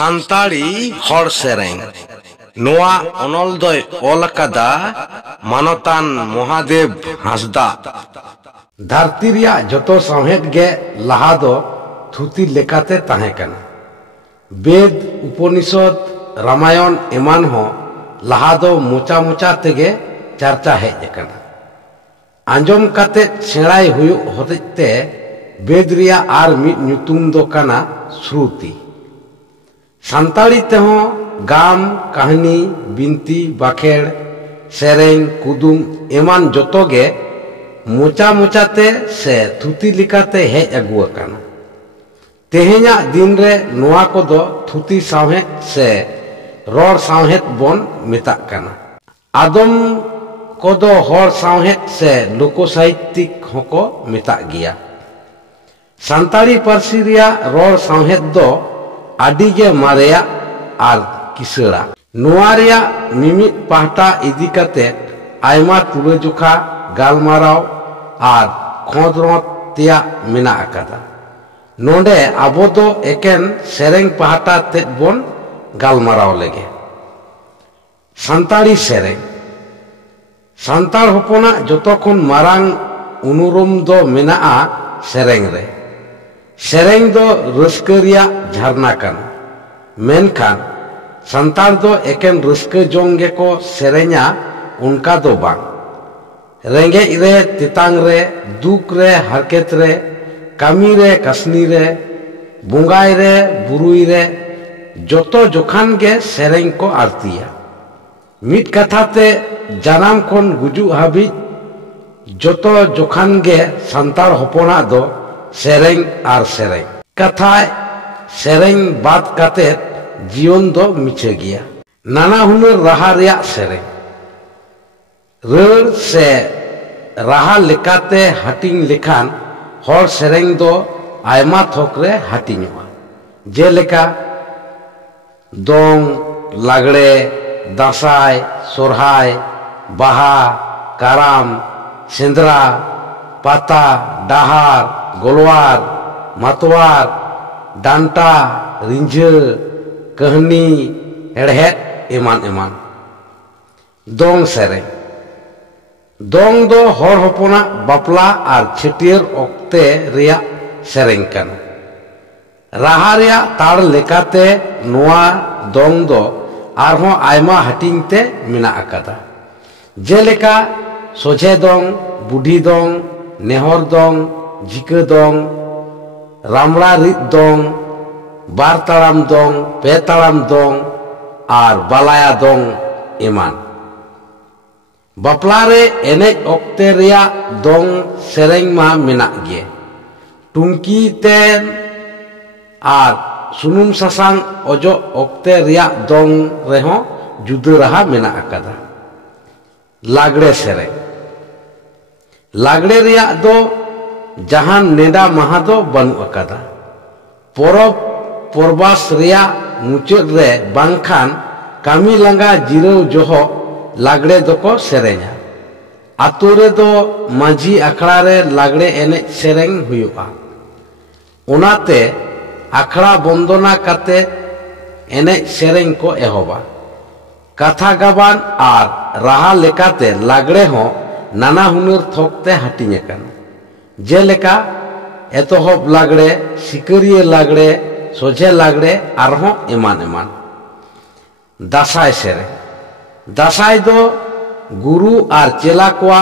ᱥᱟᱱᱛᱟᱲᱤ ᱦᱚᱲ ᱥᱮᱨᱮᱧ ᱱᱚᱣᱟ ᱚᱱᱚᱞ ᱫᱚᱭ ᱚᱞ ᱟᱠᱟᱫᱟ ᱢᱟᱱᱚᱛᱟᱱ ᱢᱚᱦᱟᱫᱮᱵ ᱦᱟᱸᱥᱫᱟ। ᱫᱷᱟᱹᱨᱛᱤ ᱨᱮᱭᱟᱜ ᱡᱚᱛᱚ ᱥᱟᱶᱦᱮᱫ ᱜᱮ ᱞᱟᱦᱟ ᱫᱚ ᱛᱷᱩᱛᱤ ᱞᱮᱠᱟᱛᱮ ᱛᱟᱦᱮᱸ ᱠᱟᱱᱟ। ᱵᱮᱫ, ᱩᱯᱚᱱᱤषᱫ, ᱨᱟᱢᱟᱭᱚᱱ ᱮᱢᱟᱱ ᱦᱚᱸ ᱞᱟᱦᱟ ᱫᱚ ᱢᱚᱪᱟ ᱢᱚᱪᱟ ᱛᱮᱜᱮ ᱪᱟᱨᱪᱟ ᱦᱮᱡ ᱟᱠᱟᱱᱟ। ᱟᱸᱡᱚᱢ ᱠᱟᱛᱮᱫ ᱥᱮᱬᱟᱭ ᱦᱩᱭᱩᱜ ᱦᱚᱛᱮᱡ ᱛᱮ বেদ রিয়া আর মিদ nyutum do kana শ্রুতি। সান্তাড়ি তেহᱚᱸ গাম, কাহিনী, বিনতি, বাখেড়, সেরেᱧ, কুদুম এমান যতো গে মোচা মোচাতে সে থুতি লিকাতে হেজ আগু আকানা। তেহেᱧᱟᱜ দিন রে নোয়া কোদো থুতি সাᱶহেদ সে রড় সাᱶহেদ বন মেতাগ কানা। আদম কোদো হড় সাᱶহেদ সে লোক সাহিত্যিক হকো মেতাগ গিয়া। সান্তাড়ি পার্সি রিয়া রড় সাᱶহেদ দো আডি গে মারেয়া আর কিসড়া। নোয়া রিয়া মিমিদ পাহটা ইদি কাতে আয়মা তুলজোখা, গালমারাও আর খোঁদরত তেয়া মেনা আকাদা। নোডে আবো দো একেন সেরেñ পাহটা তেদ বন গালমারাও লেগে। সান্তাড়ি সেরেñ সান্তাড় হপনা যতক্ষণ মারাং অনুরোম দো মেনাআ সেরেñ রে। সেরেñ দো রস্কা রিয়াগ ঝারনা কানা। মেনখান সান্তাড় দো একেন রস্কা জং গেকো সেরেñা উনকা দো বাং। রেঙ্গেজ রে, তেতাং রে, দুক রে, হারকেত রে, কামি রে, কাসনি রে, বঙ্গাই রে, বুরুই রে যতো জোখান গে সেরেñ কো আরতিয়া। মিদ কাথাতে জানাম খন গুজুগ হাবিজ যতো জোখান গে সান্তাড় হপনা দো সেরেñ আর সেরেñ। কাথায় সেরেñ বাদ কাতেত জীবন দো মিছে গিয়া। নানা হুনার রাহা রিয়াগ সেরেñ রড় সে রাহা লেকাতে হাটিং লেখান হড় সেরেñ দো আয়মা থক রে হাটিñoᱜᱼᱟ। যেলেকা দং, লাগড়ে, দাঁসাই, সরহাই, বাহা, কারাম, সেন্দ্রা, পাতা, ডাহার, গোলওয়ার, মাতোয়ার, ডান্টা, রিঞ্ঝাᱹ, কাহিনী, হেড়হেদ এমান এমান। দং সেরেñ দং দো হড় হপনা বাপলা আর ছেটিয়ার অক্তে রিয়াগ সেরেñ কানা। রাহা রিয়াগ তাড় লেকাতে নোয়া দং দো আরহᱚᱸ আয়মা হাটিং তে মেনা আকাদা। যেলেকা সোঝে দং, বুঢি দং, নেহর দং, ঝিকা দং, রামড়া রিদ দং, বার তাড়াম দং, পে তাড়াম দং আর বালায়া দং এমান। বাপলা রে এনেজ অক্তে রিয়াগ দং সেরেñ মা মেনাগ গে। টুংকি তেন আর সুনুম সাসাং অজো অক্তে রিয়াগ দং রেহᱚᱸ জুদা রাহা মেনা আকাদা। লাগড়ে সেরেñ লাগড়ে রিয়াগ দো জাহান নেডা মাহা দো বানু আকাদা। পরব পরবাস রিয়াগ মুচাᱹদ রে বাংখান কামি লাঙ্গা জিরাᱹw জোহᱚ লাগড়ে দোকো সেরেña। আতো রে দো মাঝি আখড়া রে লাগড়ে এনেজ সেরেñ হুᱭᱩᱜᱼᱟ। ওনাতে আখড়া বন্দনা কাতে এনেজ সেরেñ কো এহবা। কাথা গাবান আর রাহা লেকাতে লাগড়ে হᱚᱸ নানা হুনার থকতে হাটিং আকানা। যেলেকা এতহব লাগড়ে, সিকারিয়া লাগড়ে, সোঝে লাগড়ে আরহᱚᱸ এমান এমান। দাসাই সেরেñ দাসাই দো গুরু আর চেলা কোয়া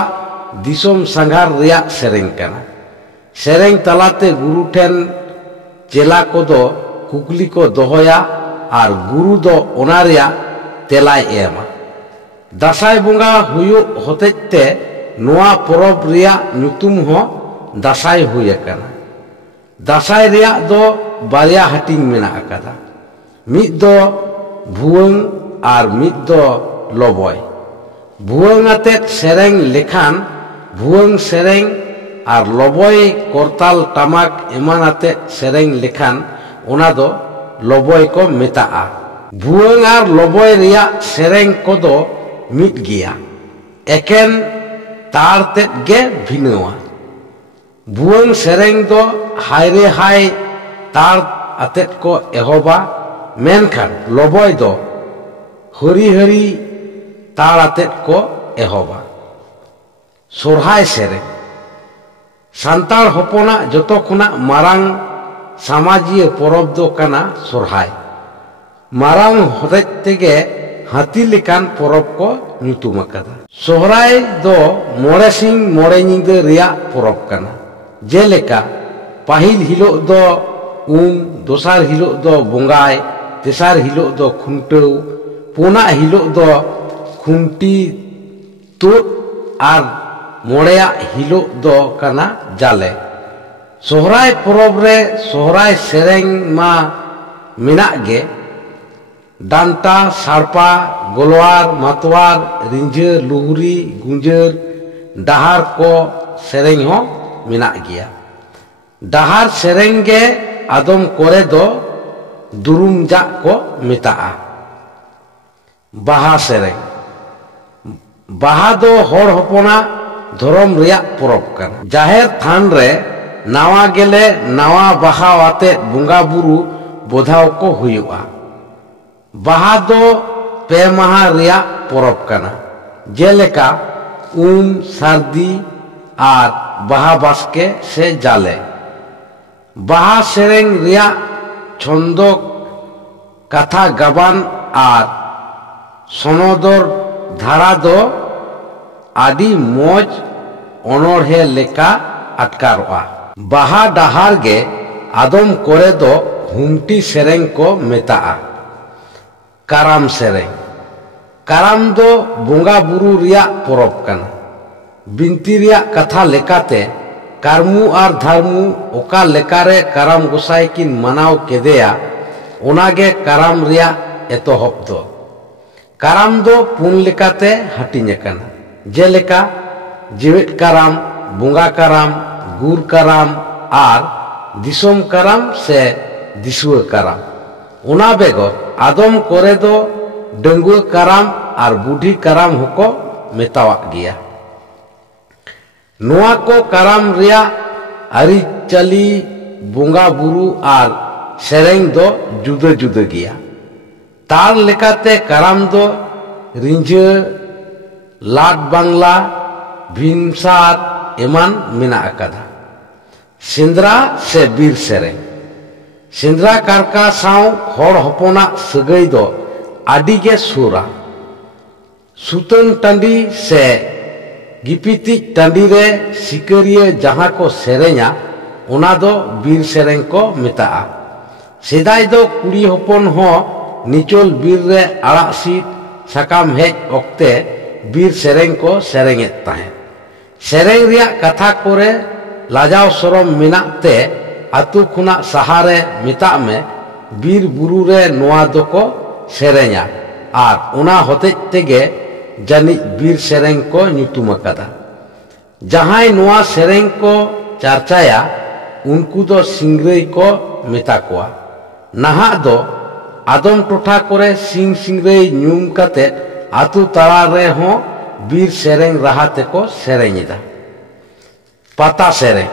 দিসম সাঙ্গার রিয়াগ সেরেñ কানা। সেরেñ তালাতে গুরু ঠেন চেলা কোদো কুকলি কো দহয়া আর গুরু দো ওনা রিয়াগ তেলাই এমা। দাসাই বঙ্গা হুᱭᱩᱜ হতেজ তে নোয়া পরব রিয়াগ nyutum হᱚᱸ দাসাই হুই আকানা। দাসাই রিয়াগ দো বারিয়া হাটিং মেনা আকাদা। মিদ দো ভুয়াং আর মিদ দো লবয়। ভুয়াং আতেত সেরেñ লেখান ভুয়াং সেরেñ আর লবয় করতাল টামাক এমান আতেত সেরেñ লেখান ওনা দো লবয় কো মেতাআ। ভুয়াং আর লবয় রিয়াগ সেরেñ কোদো মিদ গিয়া, একেন তাড় তেদ গে ভিনাওয়া। ভুয়াং সেরেñ দো হায়রে হায় তাড় আতেত কো এহবা। मेनखान लबय दो हरी हरी ताड़ आतेद को एहबा। सोरहाय सेरें सान्ताड़ हपना जतो खुना मारांग समाजीय परब दो कना सोरहाय। मारांग होतेज तेगे हाथी लेकान परब को ᱧᱩᱛᱩᱢ ᱟᱠᱟᱫᱟ। सोहराय दो मोड़े सिंह मोड़े ᱧᱤᱫᱟᱹ रिया परब कना। जेलेका पाहिल हिलो दो दोसार हिलो दो बोंगाय, तेसार हिलो दो खुंटव, पुना हिलो दो खुंटी तुद आर मोड़ेया हिलो दो कना जाले। सोहराय परब रे सोहराय सेरेंग मा मिनाग गे डांटा साड़पा गोलवार मतवार रिंजर लुहुरी गुंजर डाहार को सेरेंग हो मिनाग गिया। डाहार सेरेंग गे आदम कोरे दो दुरुम जा को मिताआ। बाहा सेरेंग बाहा दो होड़ हपना धरम रिया परब कन। जाहेर थान रे नावा गेले नावा बाहा वाते बुंगा बुरु बोधाव को हुयुआ। बाहा दो पे माहा रिया परब कना। जेलेका सारदी आर बाहा बास्के से जाले। बाहा सेरेंग रिया छंदो कथा गाबान आर सनोदर धारा दो आदि मोज अनोढ़े लेका अटकारोआ। बाहा डाहार गे आदम कोरे दो हुमटी सेरेंग को मेताआ। काराम सेरेंग काराम दो बोंगा बुरु रिया परब कना। बिनती रिया कथा लेकाते कारमु आर धर्मु ओका लेकारे काराम गोसाई किन मनाव केदेया ओनागे काराम रिया एतोहब दो। काराम दो पुन लेकाते हाटिंग कना। जेलेका जीवित काराम, बोंगा काराम, गुर काराम आर दिसोम काराम से दिसुआ काराम। ओना बेगो आदम कोरे दो डंगुआ काराम आर बुढ़ी काराम होको मेतावाक गिया। नोआ को काराम रिया आरी चली बोंगा बुरु आर सेरेंग दो जुदा जुदा गिया। तार लेकाते काराम दो रिंझे लाट बांगला भीमसार एमान मिना अकादा। सेंद्रा से बीर सेरेंग सेंद्रा कारका साव होड़ हपना सगई दो आदिगे सुरा। सुतन टांडी से गिपिति टांडी रे सिकरिया जहां को सेरेंया ओना दो बीर सेरेंग को मेताआ। सेदाय दो कुड़ी हपन हो निचोल बीर रे आड़ा सीट सकाम हेज ओक्ते बीर सेरेंग को सेरेंगे ताहें। सेरेंग रिया कथा कोरे लाजाव सरम मिनाते आतु खुना सहारे मिता में बीर बुरु रे नोआ दो को सेरेंया आर ओना होते तेगे जानी बीर सेरेंग को ᱧᱩᱛᱩᱢ अकादा। जहां नोआ सेरेंग को चर्चाया उनको दो सिंगरई को मेता कोआ। नहा दो आदम टोठा कोरे सिंग सिंगरई ᱧᱩᱢ कते आतु ताला रे हो बीर सेरेंग राहते को सेरेंयदा। पाता सेरेंग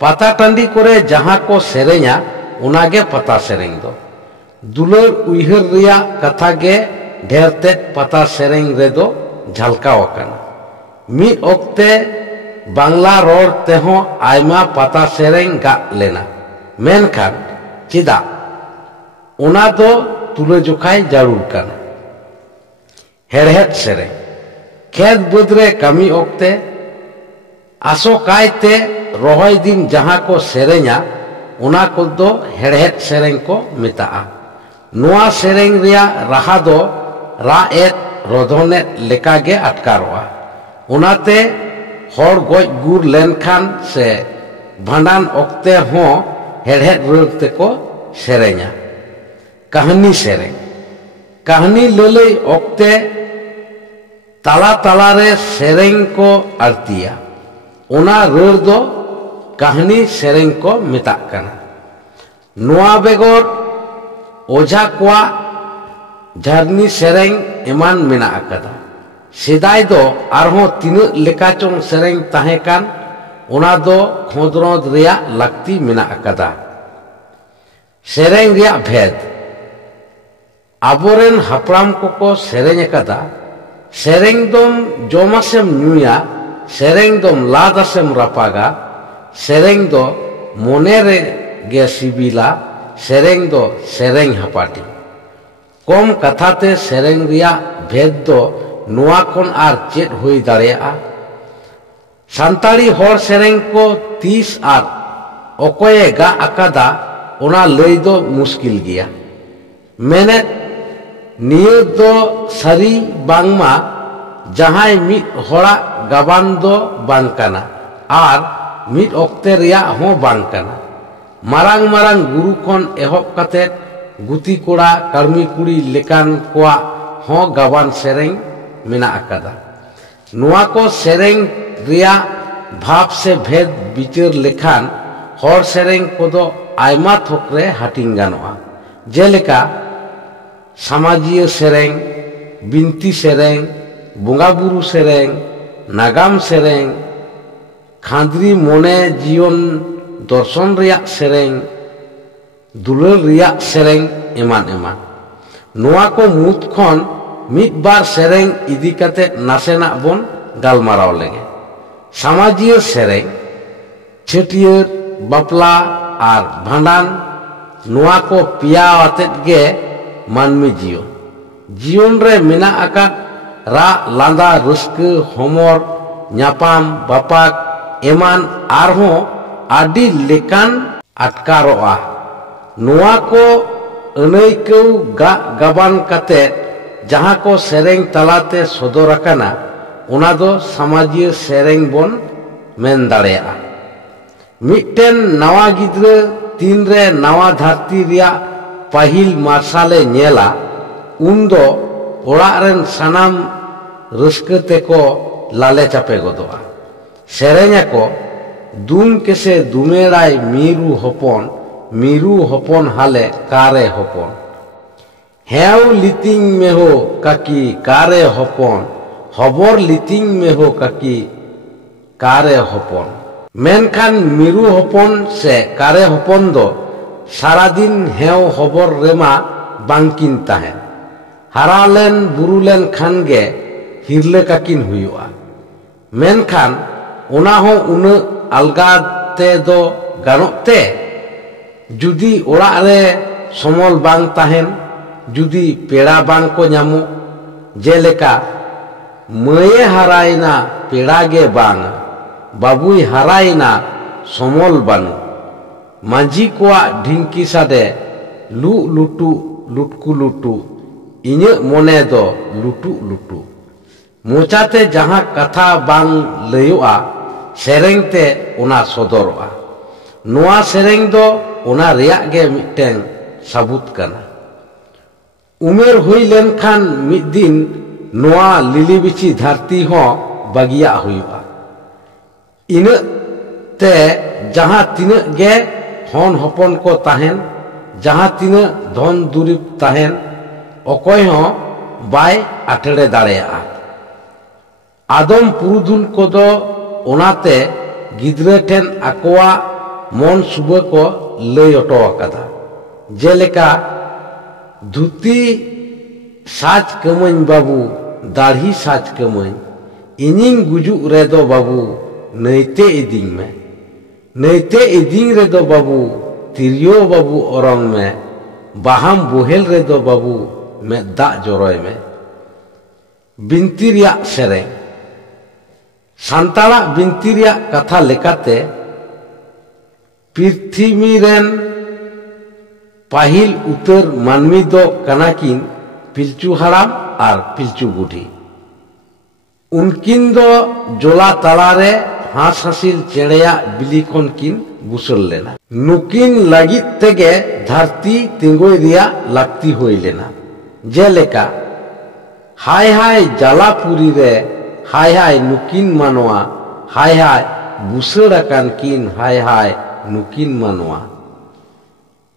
पाता टांडी कोरे जहां को सेरेंया उनागे पाता सेरेंग दो। दुलर उइहर रिया कथा गे ढेर तेज पाता सेरेंग रे दो झलकाव अकाना। मिद ओक्ते बांग्ला रोड तेहो आयमा पाता सेरेंग गा लेना। मेनखान चिदा ओना दो तुले जोखाय जारूर काना। हेड़हेद सेरेंग खेत बदरे कमी ओक्ते आसो कायते रोहय दिन जहां को सेरेंया ओना को दो हेड़हेद सेरेंग को मेताआ। नोआ सेरेंग रिया राहा दो राएत रोधने लेकागे अटकारोआ। ओनाते होड़ गोज गुर लेनखान से भांडान ओक्ते हो हेड़हेद रते को सेरेंया। कहानी सेरेंग कहानी ललई ओक्ते ताला ताला रे सेरेंग को आरतिया। ओना रड़ दो कहानी सेरेंग को मेता कना। नोआ बेगोर ओझा कोआ झरनी सेरेंग एमान मेना अकादा। सेदाय दो आरहो तीना लेकाचों सेरेंग ताहे कान ओना दो खोदरोद रिया लाक्ति मेना अकादा। सेरेंग रिया भेद aboren hapram koko sereng akada sereng dom jomasem nyuya sereng dom ladasem rapaga sereng do monere ge sibila sereng do sereng hapati kom kathate sereng riya bhed do noa kon ar chet hui dareya santari hor sereng ko tis ar okoye ga akada ona lay do muskil giya menet niya do sari bangma jahai mit hora gaban do bang kana ar mit okte riya ho bang kana marang marang guru kon ehop kate guti kora karmi kuri lekan koa ho gaban sereng mena akada noa ko sereng riya bhab se bhed bichar lekhan hor sereng kodo aima thokre hating ganoa jeleka samajiya sereng binti sereng bunga buru sereng nagam sereng khandri mone jion dorson riyak sereng dulal riyak sereng eman eman noa ko mut khon mid bar sereng idi kate nasenak bon galmaraw lege samajiya sereng chetier bapla ar bhandan noa ko piya atet ge manmi jiyon re mena akat ra landa ruske homor nyapam bapak eman arho adi lekan atkaroa noa ko anaikau ga gaban kate jaha ko sereng talate sodor akana ona do samajiya sereng bon men dareya mitten nawa gidra tinre nawa dharti riya pahil marsale nyela undo orak ren sanam raske teko lale chape godoa serenya ko dum kese dumerai miru hopon hale kare hopon hew liting meho kaki kare hopon hobor liting meho kaki kare hopon menkan miru hopon se kare hopon do saradin hew hobor rema bangkin tahen haralen burulen khan ge hirle kakin huyua menkan ona ho una alga te do ganok te judi orak re somol bang tahen judi pera bang ko nyamu jeleka maye haraina pera ge bang babui haraina somol banu manji koa ढिंकी sade lu lutu lutku lutu inya mone do lutu lutu mochate jaha katha bang layoa sereng te ona sodoroa noa sereng do ona riyak ge mitten sabut kana umer hui len khan mid din noa lilibichi dharti ho bagiya huyua ina te jaha tina ge hon hopon ko tahen jaha tina dhon durib tahen okoy ho bay atere dareya adom purudul kodo onate gidre ten akoa mon suba ko lay oto akada jeleka dhuti saj kamany babu darhi saj kamany ining gujuk redo babu naite iding me naite iding redo babu tiryo babu orang me baham bohel redo babu me da joroy me binti riyak sereng santala binti riyak katha lekate Prithvi rain पाहिल उतर मानवी दो कनाकिन पिलचू हराम और पिलचू बुढ़ी उनकिन दो जोला तलारे हास हसिल चेड़ेया बिलिकोन किन बुसल लेना नुकिन लगित तेगे धरती तिंगोय रिया लगती होई लेना जेलेका हाय हाय जलापुरी रे हाय हाय नुकिन मानवा हाय हाय बुसड़ाकान किन हाय हाय नुकिन मानवा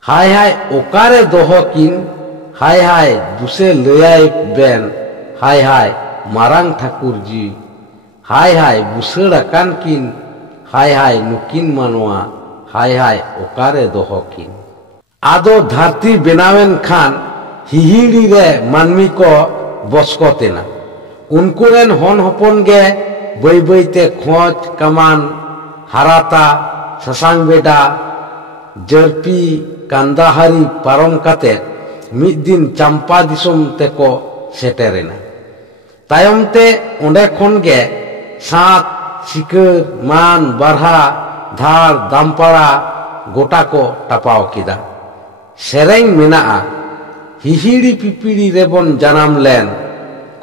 हाय हाय ओकारे दोहो किन हाय हाय दुसे लयाय बेन हाय हाय मारांग ठाकुर जी हाय हाय बुसड़ाकान किन हाय हाय नुकिन मानवा हाय हाय ओकारे दोहो किन आदो धरती बेनावेन खान हिहिड़ी रे मानमी को बसको तेना उनकुरेन हन हपन गे बई बईते खोज कमान हाराता ससांग बेडा जरपी कांदाहारी पारम काते मिद दिन चंपा दिसोम तेको सेटेरेना तायमते ओंडे खन गे सात सिकर मान बारहा धार दामपाड़ा गोटा को टपाव किदा सेरेंग मेनाआ हिहिड़ी पिपिड़ी रेबन जनाम लेन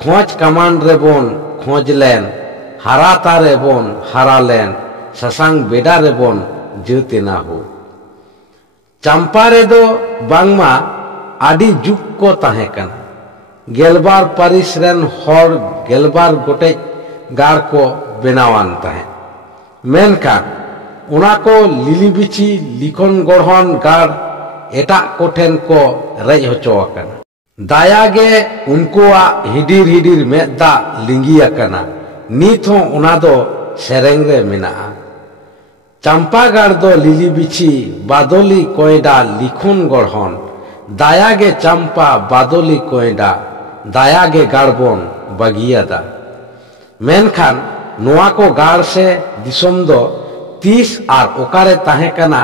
खोज कमान रेबन खोज लेन हाराता रेबन हारा लेन ससांग बेडा रेबन जेतेना हो चंपा रेदो बांगमा आदि जुग को ताहे कना गेलबार पारिस रेन हर गेलबार गोटे गाड़ को बेनावान ताहे मेनखान उना को लिलिबिची लिखन गढ़न गाड़ एटा कोठेन को रेज होचो आकना दायागे उनकोआ हिडिर हिडिर मेदा लिंगी आकना नित हो उना दो सेरेंग रे मेनाआ चंपा गाड़ दो लिलिबिची बादोली कोयडा लिखन गढ़न दायागे चंपा बादोली कोयडा दायागे गाड़बन बगियादा मेनखान नोआ को गाड़ से दिसोम दो 30 आर ओकारे ताहे कना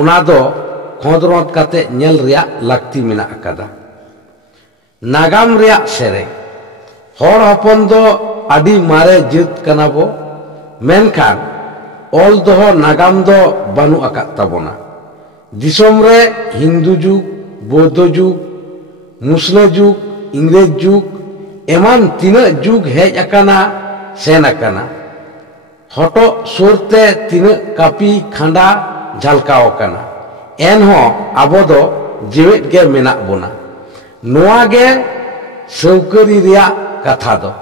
उना दो खोदरत काते नेल रिया लाक्ति मिना अकादा नागाम रिया सेरे हर हपन दो आदि मारे जित कना बो मेनखान ऑल दोहो नागाम दो बानु अकात ताबोना दिसोम रे हिंदू जुग बौद्ध जुग मुस्लिम जुग इंग्रेज जुग एमान तीना जुग हेज अकाना सेन अकाना हटो सोरते तीना कापी खांडा झलकाव अकाना एनहो आबो दो जीवित गे मेना बोना नोआ गे सौकरी रिया कथा दो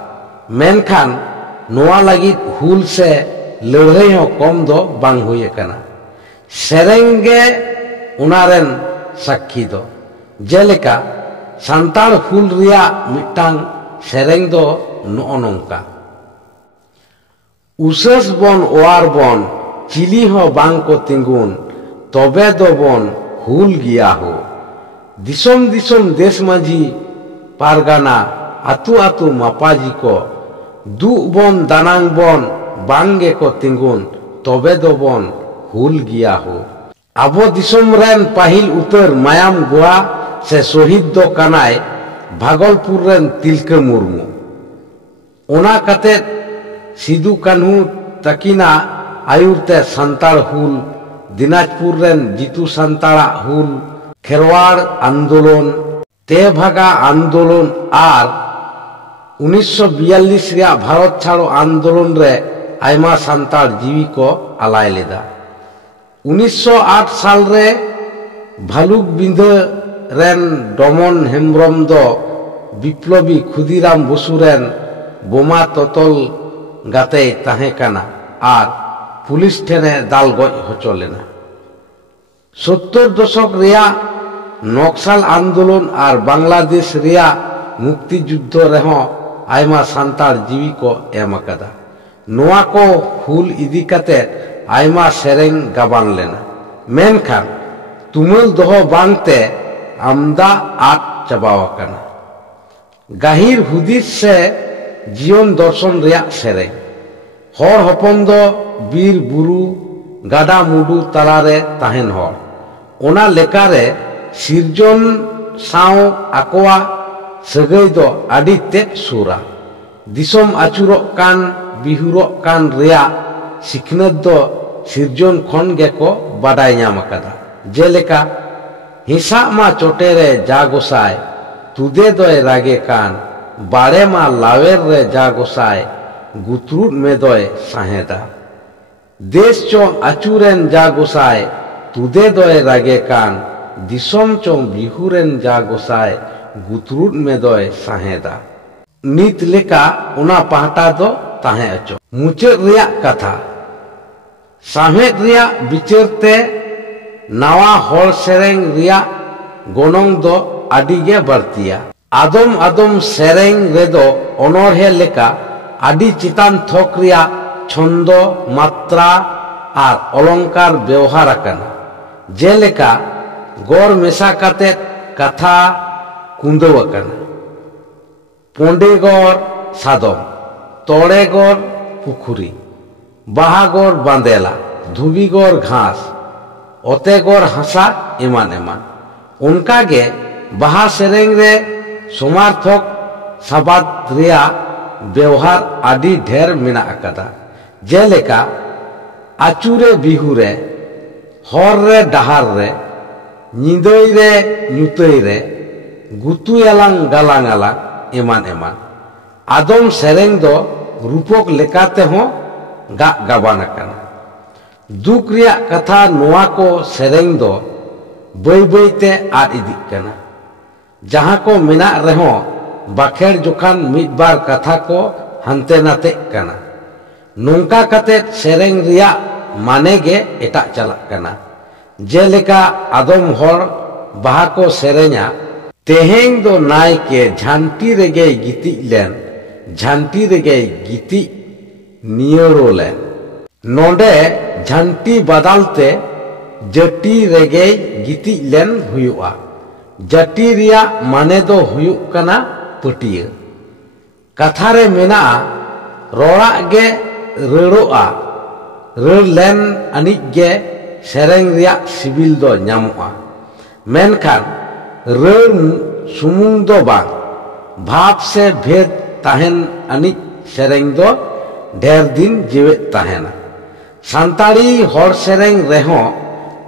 मेनखान नोआ लगी हुल से लड़ाई हो कम दो बांग हुई अकाना सेरेंग गे उनारेन साक्षी दो जेलेका सांतार हुल रिया मिटांग सेरेंग दो नो नोंका उसस बन ओआर बन चिली हो बांग को तिंगुन तबे दो बन हुल गिया हो दिसोम दिसोम देश माझी पारगाना आतु आतु मापाजी को दु बन दानांग बन बांगे को तिंगुन तबे दो बन हुल गिया हो आबो दिसोम रेन पाहिल उतर मायाम गोवा से शहीद दो कनाय भागलपुर रेन तिलका मुर्मू ओना कते सिदू कान्हू तकिना आयुरते संताड़ हुल दिनाजपुर रेन जीतू संताड़ा हुल खेरवाड़ आंदोलन तेभागा आंदोलन आर 1942 रिया भारत छाड़ो आंदोलन रे आयमा संताड़ जीवी को आलाय लेदा 1908 साल रे भालुक बिंद रेन डमन हेम्ब्रम दो विप्लबी खुदीराम बसु रेन बोमा ततल गाते ताहे काना आर पुलिस ठेने दाल गज होचो लेना 70 दशक रिया नक्सल आंदोलन आर बांग्लादेश रिया मुक्ति युद्ध रेहो आयमा सांतार जीवी को एम अकादा नोआ को हुल इदी काते आयमा सेरेंग गाबान लेना मेनखान तुमल दोहो बांगते आमदा आट चबाव अकाना गाहिर हुदिस से जीवन दर्शन रिया सेरेंग हर हपन दो बीर बुरु गाडा मुडु तलारे ताहेन हर ओना लेकारे सिरजन साव आकोआ सगै दो आदि तेज सुरा दिसोम आचुरोक कान बिहुरोक कान रिया सिखनत दो सिरजन खन गेको बाडाय ᱧᱟᱢ अकादा जेलेका हिसा मा चोटेरे जा गोसाय तुदे दोय रागे कान बाड़े मा लावेर रे जा गोसाय गुतरुट में दोय साहेदा देश चो आचुरेन जा गोसाय तुदे दोय रागे कान दिसोम चो बिहुरेन जा गोसाय गुतरुट में दोय साहेदा नित लेका उना पहाटा दो ताहे अचो मुचाद रिया कथा साहेद रिया बिचारते नावा हर सेरेंग रिया गोनोंग दो आदिगे बर्तिया आदम आदम सेरेंग रेदो अनोरहे लेका आदि चितान थोक रिया छंद मात्रा आर अलंकार व्यवहार अकाना जेलेका गौर मेसा काते कथा ᱠᱩᱸᱫᱟᱹᱣ ᱟᱠᱟᱱᱟ᱾ ᱯᱚᱸᱰᱮᱜᱚᱲ ᱥᱟᱫᱚᱢ, ᱛᱚᱲᱮᱜᱚᱲ ᱯᱩᱠᱷᱩᱨᱤ, ᱵᱟᱦᱟᱜᱚᱲ ᱵᱟᱸᱫᱮᱞᱟ, ᱫᱷᱩᱵᱤᱜᱚᱲ ᱜᱷᱟᱸᱥ, ᱚᱛᱮᱜᱚᱲ ᱦᱟᱥᱟ ᱮᱢᱟᱱ ᱮᱢᱟᱱ᱾ ᱚᱱᱠᱟᱜᱮ ᱵᱟᱦᱟ ᱥᱮᱨᱮᱧ ᱨᱮ ᱥᱚᱢᱟᱨᱛᱷᱚᱠ ᱥᱟᱵᱟᱫ ᱨᱮᱭᱟᱜ ᱵᱮᱣᱦᱟᱨ ᱟᱹᱰᱤ ᱰᱷᱮᱨ ᱢᱮᱱᱟᱜ ᱟᱠᱟᱫᱟ᱾ ᱡᱮᱞᱮᱠᱟ ᱟᱹᱪᱩᱨᱮ ᱵᱤᱦᱩᱨᱮ, ᱦᱚᱨ ᱨᱮ ᱰᱟᱦᱟᱨ ᱨᱮ, ᱧᱤᱫᱟᱹᱭ ᱨᱮ ᱧᱩᱛᱟᱹᱭ ᱨᱮ, ᱜᱩᱛᱩᱭᱟᱞᱟᱝ ᱜᱟᱞᱟᱝ ᱟᱞᱟᱝ ᱮᱢᱟᱱ ᱮᱢᱟᱱ᱾ ᱟᱫᱚᱢ ᱥᱮᱨᱮᱧ ᱫᱚ ᱨᱩᱯᱚᱠ ᱞᱮᱠᱟ ᱛᱮᱦᱚᱸ ᱜᱟᱜ ᱜᱟᱵᱟᱱ ᱟᱠᱟᱱᱟ᱾ ᱫᱩᱠ ᱨᱮᱭᱟᱜ ᱠᱟᱛᱷᱟ ᱱᱚᱣᱟ ᱠᱚ ᱥᱮᱨᱮᱧ ᱫᱚ ᱵᱟᱹᱭ ᱵᱟᱹᱭᱛᱮ ᱟᱫ ᱤᱫᱤᱜ ᱠᱟᱱᱟ᱾ ᱡᱟᱦᱟᱸ ko ᱢᱮᱱᱟᱜ ᱨᱮᱦᱚᱸ ᱵᱟᱠᱷᱮᱲ ᱡᱚᱠᱷᱟᱱ ᱢᱤᱫ ᱵᱟᱨ ᱠᱟᱛᱷᱟ ko ᱦᱟᱱᱛᱮ ᱱᱟᱛᱮᱜ ᱠᱟᱱᱟ᱾ ᱱᱚᱝᱠᱟ ᱠᱟᱛᱮᱫ ᱥᱮᱨᱮᱧ ᱨᱮᱭᱟᱜ ᱢᱟᱱᱮ ᱜᱮ ᱮᱴᱟᱜ ᱪᱟᱞᱟᱜ ᱠᱟᱱᱟ᱾ ᱡᱮᱞᱮᱠᱟ ᱟᱫᱚᱢ ᱦᱚᱲ ᱵᱟᱦᱟ ko ᱥᱮᱨᱮᱧᱟ, ᱛᱮᱦᱮᱧ ᱫᱚ ᱱᱟᱭᱠᱮ ᱡᱷᱟᱱᱴᱤ ᱨᱮᱜᱮᱭ ᱜᱤᱛᱤᱡ ᱞᱮᱱ, ᱡᱷᱟᱱᱴᱤ ᱨᱮᱜᱮᱭ ᱜᱤᱛᱤᱡ ᱱᱤᱭᱟᱹᱲᱚ ᱞᱮᱱ᱾ ᱱᱚᱰᱮ ᱡᱷᱟᱱᱴᱤ ᱵᱟᱫᱟᱞᱛᱮ ᱡᱟᱹᱴᱤ ᱨᱮᱜᱮᱭ ᱜᱤᱛᱤᱡ ᱞᱮᱱ ᱦᱩᱭᱩᱜᱼᱟ᱾ ᱡᱟᱹᱴᱤ ᱨᱮᱭᱟᱜ ᱢᱟᱱᱮ ᱫᱚ ᱦᱩᱭᱩᱜ ᱠᱟᱱᱟ ᱯᱟᱹᱴᱭᱟᱹ᱾ ᱠᱟᱛᱷᱟ ᱨᱮ ᱢᱮᱱᱟᱜᱼᱟ, ᱨᱚᱲᱟᱜ ᱜᱮ ᱨᱟᱹᱲᱚᱜᱼᱟ, ᱨᱟᱹᱲ ᱞᱮᱱ ᱟᱹᱱᱤᱡ ᱜᱮ ᱥᱮᱨᱮᱧ reyag sibil do nyamuk'a. Menkan rᱟᱹᱲ ᱥᱩᱢᱩᱝ ᱫᱚ ᱵᱟᱝ, ᱵᱷᱟᱵ ᱥᱮ ᱵᱷᱮᱫ ᱛᱟᱦᱮᱱ ᱟᱹᱱᱤᱡ ᱥᱮᱨᱮᱧ ᱫᱚ ᱰᱷᱮᱨ ᱫᱤᱱ ᱡᱮᱣᱮᱫ ᱛᱟᱦᱮᱱᱟ᱾ ᱥᱟᱱᱛᱟᱲᱤ ᱦᱚᱲ ᱥᱮᱨᱮᱧ ᱨᱮᱦᱚᱸ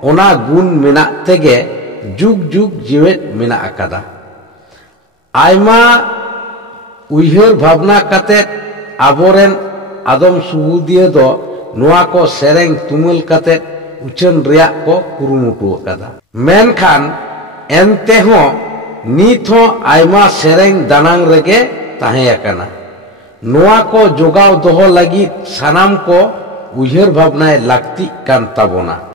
ᱚᱱᱟ ᱜᱩণ ᱢᱮᱱᱟᱜ ᱛᱮᱜᱮ ᱡᱩᱜᱽ ᱡᱩᱜᱽ ᱡᱮᱣᱮᱫ ᱢᱮᱱᱟᱜ ᱟᱠᱟᱫᱟ᱾ ᱟᱭᱢᱟ ᱩᱭᱦᱟᱹᱨ ᱵᱷᱟᱵᱽᱱᱟ ᱠᱟᱛᱮᱫ ᱟᱵᱚᱨᱮᱱ ᱟᱫᱚᱢ ᱥᱩᱵᱩᱫᱤᱭᱟᱹ ᱫᱚ ᱱᱚᱣᱟ ko ᱥᱮᱨᱮᱧ ᱛᱩᱢᱟᱹᱞ ᱠᱟᱛᱮᱫ ᱩᱪᱷᱟᱹᱱ ᱨᱮᱭᱟᱜ ko ᱠᱩᱨᱩᱢᱩᱴᱩ ᱟᱠᱟᱫᱟ᱾ ᱢᱮᱱᱠᱷᱟᱱ ᱮᱱᱛᱮᱦᱚᱸ ᱱᱤᱛ ᱦᱚᱸ ᱟᱭᱢᱟ ᱥᱮᱨᱮᱧ ᱫᱟᱱᱟᱝ ᱨᱮᱜᱮ ᱛᱟᱦᱮᱸ ᱟᱠᱟᱱᱟ᱾ ᱱᱚᱣᱟ ko ᱡᱚᱜᱟᱣ ᱫᱚᱦᱚ ᱞᱟᱹᱜᱤᱫ ᱥᱟᱱᱟᱢ ko ᱩᱭᱦᱟᱹᱨ ᱵᱷᱟᱵᱽᱱᱟᱭ ᱞᱟᱹᱠᱛᱤᱜ ᱠᱟᱱ ᱛᱟᱵᱚᱱᱟ᱾